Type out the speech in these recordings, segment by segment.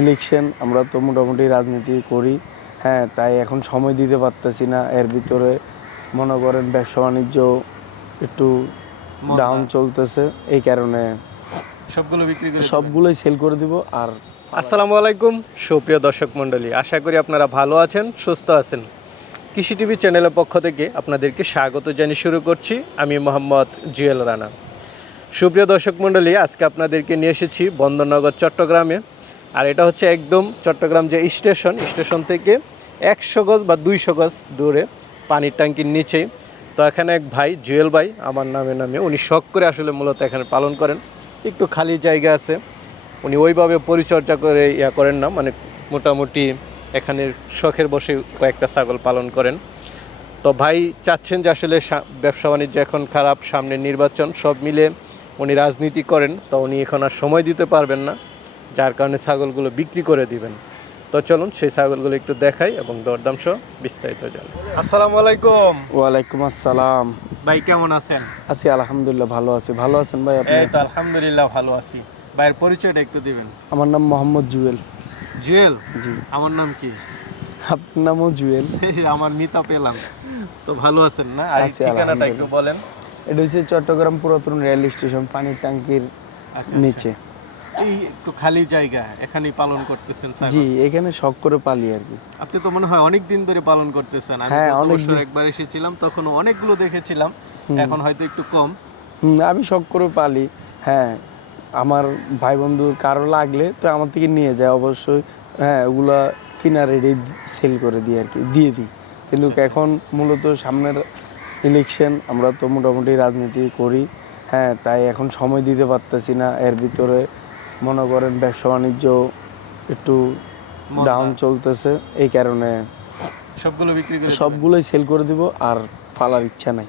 Election আমরা তো মোটামুটি রাজনীতি করি। হ্যাঁ তাই এখন সময় দিতে পারতেছি না। এর ভিতরে মনে করেন ব্যবসা বাণিজ্য একটু ডাউন চলতেছে। এই কারণে সবগুলো বিক্রি করে সবগুলোই সেল করে দিব আর আসসালামু আলাইকুম সুপ্রিয় দর্শক মণ্ডলী। আশা করি আপনারা ভালো আছেন সুস্থ আছেন। কৃষি টিভি চ্যানেলের পক্ষ থেকে আপনাদেরকে স্বাগত জানিয়ে শুরু করছি। আমি মোহাম্মদ জুয়েল রানা। সুপ্রিয় দর্শক মণ্ডলী আজকে আপনাদেরকে নিয়ে এসেছি বন্দরনগর চট্টগ্রামে। আর এটা হচ্ছে একদম চট্টগ্রাম যে স্টেশন স্টেশন থেকে একশো গজ বা দুইশো গজ দূরে পানির ট্যাঙ্কির নিচেই তো এখানে এক ভাই, জুয়েল ভাই, আমার নামে নামে উনি শখ করে আসলে মূলত এখানে পালন করেন। একটু খালি জায়গা আছে। উনি ওইভাবে পরিচর্যা করে ইয়া করেন না মানে মোটামুটি এখানে শখের বসে কয়েকটা ছাগল পালন করেন। তো ভাই চাচ্ছেন যে আসলে ব্যবসা বাণিজ্য এখন খারাপ, সামনে নির্বাচন, সব মিলে উনি রাজনীতি করেন। তো উনি এখন আর সময় দিতে পারবেন না। যার কারণে ছাগলগুলো বিক্রি করে দিবেন। তো চলুন সেই ছাগলগুলো একটু দেখাই এবং দরদাম সহ বিস্তারিত জানি। আসসালামু আলাইকুম। ওয়ালাইকুম আসসালাম। ভাই কেমন আছেন? আছি আলহামদুলিল্লাহ ভালো আছি। ভালো আছেন ভাই আপনি? এই তো আলহামদুলিল্লাহ ভালো আছি। ভাইয়ের পরিচয়টা একটু দিবেন। আমার নাম মোহাম্মদ জুয়েল। জুয়েল? জি। আমার নাম কি? আপনার নামও জুয়েল। আমার মিতা পেলাম। তো ভালো আছেন না? আর ঠিকানাটা একটু বলেন। এটা হচ্ছে চট্টগ্রাম পুরাতন রেল স্টেশন পানির ট্যাঙ্কির আচ্ছা। নিচে। এই একটু খালি জায়গা এখানেই পালন করতেছেন জি এখানে শখ করে পালি আর কি। আপনি তো মনে হয় অনেক দিন ধরে পালন করতেছেন। আমি হ্যাঁ, গত বছর একবার এসেছিলাম তখন অনেকগুলো দেখেছিলাম। এখন হয়তো একটু কম। আমি শখ করে পালি। হ্যাঁ আমার ভাই বন্ধু কারও লাগলে তো আমার থেকে নিয়ে যায় অবশ্যই। হ্যাঁ ওগুলা কিনা রেডি সেল করে দিই আর কি দিয়ে দিই। কিন্তু এখন মূলত সামনের ইলেকশন আমরা তো মোটামুটি রাজনীতি করি। হ্যাঁ তাই এখন সময় দিতে পারতেছি না এর ভিতরে মনে করেন ব্যবসা বাণিজ্য একটু ডাউন চলতেছে এই কারণে সবগুলো বিক্রি করে সবগুলোই সেল করে দিব আর পালার ইচ্ছা নাই।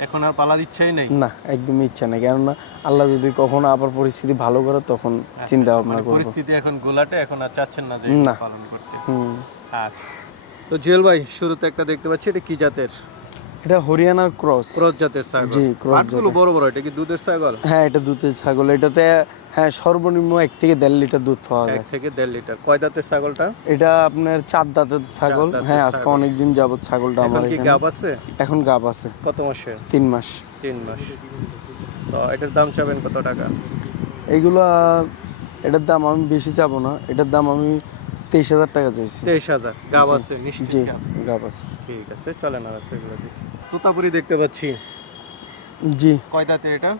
এখন আর পালার ইচ্ছাই নেই? না একদমই ইচ্ছা নেই। কেননা আল্লাহ যদি কখনো আবার পরিস্থিতি ভালো করে তখন চিন্তা ভাবনা মানে করব। পরিস্থিতি এখন গোলাটে এখন আর চাচ্ছেন না যে। পালন করতে। হুম। আচ্ছা। তো জুয়েল ভাই শুরুতে একটা দেখতে পাচ্ছি এটা কি জাতের? এটা হরিয়ানার ক্রস। ক্রস জাতের ছাগল। জি, cross পাটগুলো বড় বড় এটা কি দুধের ছাগল? হ্যাঁ এটা দুধের ছাগল। এটাতে হ্যাঁ সর্বনিম্ন এক থেকে দেড় লিটার দুধ পাওয়া এক থেকে দেড় লিটার। কয় দাঁতের ছাগলটা? এটা আপনার চার দাঁতের ছাগল। হ্যাঁ আজকে অনেক দিন যাবত ছাগলটা আমার কি গাব আছে? এখন গাব আছে। কত মাসের? তিন মাস। তিন মাস। তো এটার দাম চাবেন কত টাকা? এইগুলা এটার দাম আমি বেশি চাবো না। এটার দাম আমি তেইশ হাজার টাকা চাইছি। তেইশ হাজার। গাব আছে জি গাব। আছে। ঠিক আছে চলেন আর আছে এগুলো দেখি। তোতাপুরি দেখতে পাচ্ছি। জি। কয় দাঁতের এটা?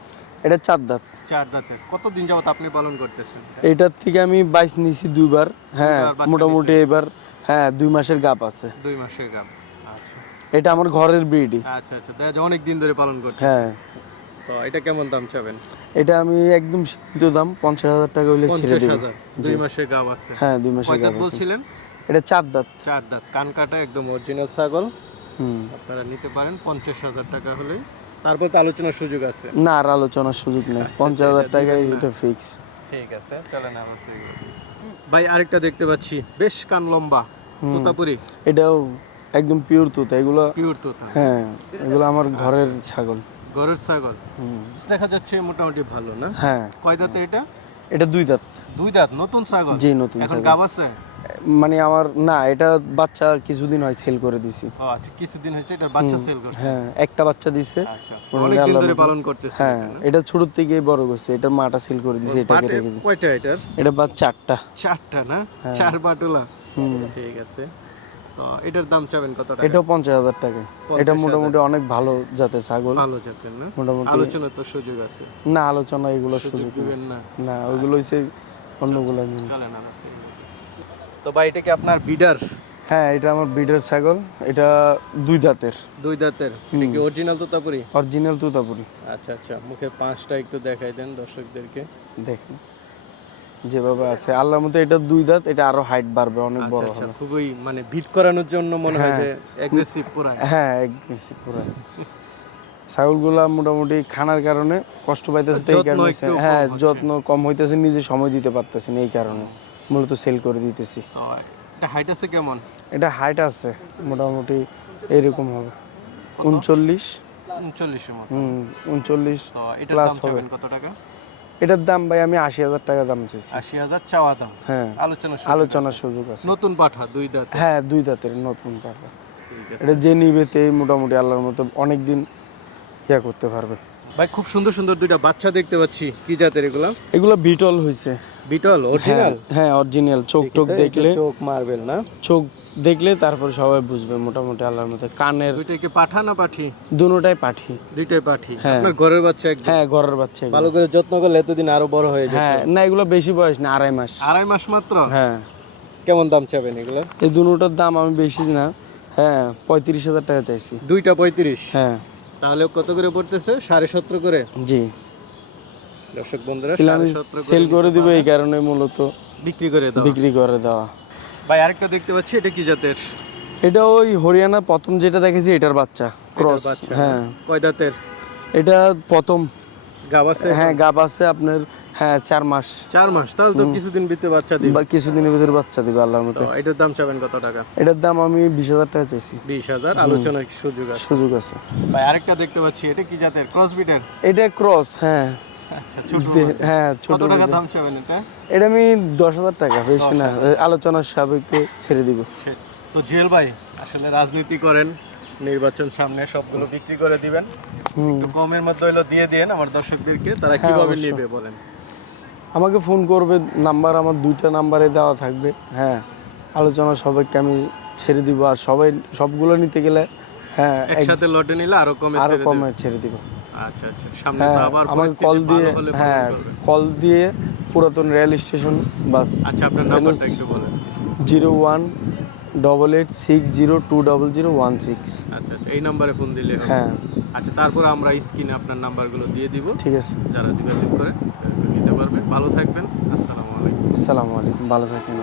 এটা চার দাঁত। চার দাঁতের। কতদিন যাবত আপনি পালন করতেছেন? এটার থেকে আমি বাইশ নিছি দুইবার। হ্যাঁ মোটামুটি এবার হ্যাঁ দুই মাসের গাপ আছে। দুই মাসের গাব। আচ্ছা। এটা আমার ঘরের ব্রিডই আচ্ছা আচ্ছা অনেক দিন ধরে পালন করতে হ্যাঁ। তো এটা কেমন দাম চাবেন? এটা আমি একদম সীমিত দাম পঞ্চাশ হাজার টাকা হইলে ছেড়ে দুই মাসের গাব আছে। হ্যাঁ দুই মাসের আছে। বলছিলেন? এটা চার দাঁত। চার দাঁত। কান কাটা একদম অরিজিনাল ছাগল। আপনারা নিতে পারেন পঞ্চাশ হাজার টাকা হলে। তারপর তো আলোচনার সুযোগ আছে। না আর আলোচনার সুযোগ নেই। আচ্ছা, পঞ্চাশ হাজার না। এটা ফিক্স ঠিক আছে চলেন করি। ভাই আরেকটা দেখতে পাচ্ছি। বেশ কান লম্বা। তোতাপুরি। এটাও একদম পিওর তুত এগুলো পিওর তোতা। হ্যাঁ এগুলো আমার ঘরের ছাগল। ঘরের ছাগল? হুম। দেখা যাচ্ছে মোটামুটি ভালো না? হ্যাঁ। কয় দাঁতে এটা? এটা দুই দাঁত। দুই দাঁত নতুন ছাগল? জি নতুন এখন গাব আছে? মানে আমার না এটা বাচ্চা কিছুদিন হয় সেল করে দিছি। আচ্ছা কিছুদিন হয়েছে এটা বাচ্চা সেল করছে? হ্যাঁ একটা বাচ্চা দিছে। আচ্ছা অনেক দিন ধরে পালন করতেছে হ্যাঁ এটা ছোট থেকে বড় করছে এটা মাটা সেল করে দিছে এটাকে বাটে রেখে দিছে। কয়টা এটার? এটা বাদ চারটা চারটা না? চার বাটুলা? হুম। ঠিক আছে। এটার দাম চাবেন কত টাকা? এটাও পঞ্চাশ হাজার টাকা। এটা মোটামুটি অনেক ভালো জাতের ছাগল। ভালো জাতের না? মোটামুটি আলোচনা তো সুযোগ আছে। না আলোচনা এগুলো সুযোগ দিবেন না। না ওইগুলো হচ্ছে অন্যগুলো আর আছে। তো ভাই এটা কি আপনার বিডার? হ্যাঁ এটা আমার বিডের ছাগল। এটা দুই দাঁতের। দুই দাঁতের? কি অরিজিনাল তোতাপুরি? অরিজিনাল তুতাপুরি। আচ্ছা আচ্ছা। মুখে পাঁচটা একটু দেখাই দেন দর্শকদেরকে। দেখুন। যেভাবে আছে। আল্লাহর মতো এটা দুই দাঁত এটা আরও হাইট বাড়বে অনেক আচ্ছা বড় আচ্ছা হবে। খুবই মানে বিট করানোর জন্য মনে হয় যে অ্যাগ্রেসিভ পুরা হ্যাঁ aggressive পুরো ছাগলগুলা মোটামুটি খানার কারণে কষ্ট পাইতেছে এই কারণে হ্যাঁ যত্ন কম হইতেছে নিজে সময় দিতে পারতেছে না এই কারণে। মূলত সেল করে দিতেছি। এটা হাইট আছে কেমন? এটা হাইট আছে মোটামুটি এইরকম হবে। উনচল্লিশ। উনচল্লিশের মতো। হুম উনচল্লিশ দাম হবে। কত টাকা? এটার দাম ভাই আমি আশি হাজার টাকা দাম চেয়েছি আশি হাজার চাওয়া দাম। হ্যাঁ আলোচনা আলোচনার সুযোগ আছে। নতুন পাঠা দুই দাঁত হ্যাঁ দুই দাঁতের নতুন পাঠা। এটা যে নিবে তেই মোটামুটি আল্লাহর মতো অনেক দিন ইয়া করতে পারবে। ভাই খুব সুন্দর সুন্দর দুইটা বাচ্চা দেখতে পাচ্ছি। কি জাতের এগুলো? এগুলো বিটল হয়েছে বিটল হ্যাঁ অরিজিনাল হ্যাঁ অরিজিনাল চোখ টোক দেখলে চোখ মার্বেল না? চোখ দেখলে তারপর সবাই বুঝবে মোটামুটি আল্লাহর মতো কানের দুইটাই কি পাঠা না পাঠি? দুটাই পাঠি। দুইটাই পাঠি। হ্যাঁ। আপনার ঘরের বাচ্চা একদম? হ্যাঁ ঘরের বাচ্চা ভালো করে যত্ন করলে এতদিন আরও বড় হয়ে যায় হ্যাঁ না এগুলো বেশি বয়স না আড়াই মাস। আড়াই মাস মাত্র? হ্যাঁ। কেমন দাম চাবেন এগুলো? এই দুটার দাম আমি বেশি না। হ্যাঁ পঁয়ত্রিশ হাজার টাকা চাইছি। দুইটা পঁয়ত্রিশ? হ্যাঁ। তাহলে কত করে পড়তেছে? সাড়ে সতেরো করে? জি। দর্শক বন্ধুরা আমি সেল করে দিব এই কারণে মূলত বিক্রি করে দাও বিক্রি করে দেওয়া। ভাই আরেকটা দেখতে পাচ্ছি এটা কি জাতের? এটা ওই হরিয়ানা প্রথম যেটা দেখেছি এটার বাচ্চা ক্রস হ্যাঁ। কয় দাঁতের? এটা প্রথম। গাব আছে হ্যাঁ গাব আছে আপনার হ্যাঁ চার মাস। চার মাস? তাহলে তো কিছুদিন ভিতরে বাচ্চা দিবে। কিছুদিনের ভিতরে বাচ্চা দিবে আল্লাহর মতো। এটার দাম চাবেন কত টাকা? এটার দাম আমি বিশ হাজার টাকা চাইছি। বিশ হাজার আলোচনার সুযোগ আছে। সুযোগ আছে। ভাই আরেকটা দেখতে পাচ্ছি এটা কি জাতের? ক্রস বিটের এটা ক্রস হ্যাঁ। হ্যাঁ ছোট দাম চাবেন এটা? আমি দশ হাজার টাকা বেশি না। আলোচনার সাবেকে ছেড়ে দিব। তো জুয়েল ভাই আসলে রাজনীতি করেন নির্বাচন সামনে সবগুলো বিক্রি করে দিবেন। একটু কমের মধ্যে হলো দিয়ে দেন আমার দর্শকদেরকে তারা হ্যাঁ, কীভাবে নেবে বলেন? আমাকে ফোন করবে নাম্বার আমার দুইটা নাম্বারে দেওয়া থাকবে। হ্যাঁ আলোচনা সবাইকে আমি ছেড়ে দিব। আর সবাই সবগুলো নিতে গেলে হ্যাঁ একসাথে লটে নিলে আরও কমে আরও কমে ছেড়ে দিব। আচ্ছা আচ্ছা। সামনে হ্যাঁ তো আবার আমাকে কল দিয়ে হ্যাঁ কল দিয়ে পুরাতন রেল স্টেশন বাস আচ্ছা আপনার নাম্বারটা একটু বলেন। Zero one double eight six zero two double zero one six আচ্ছা আচ্ছা এই নাম্বারে ফোন দিলে হ্যাঁ। আচ্ছা তারপর আমরা স্ক্রিনে আপনার নাম্বারগুলো দিয়ে দিব। ঠিক আছে। যারা যোগাযোগ করে নিতে পারবে ভালো থাকবেন। আসসালামু আলাইকুম। আসসালামু আলাইকুম। ভালো থাকেন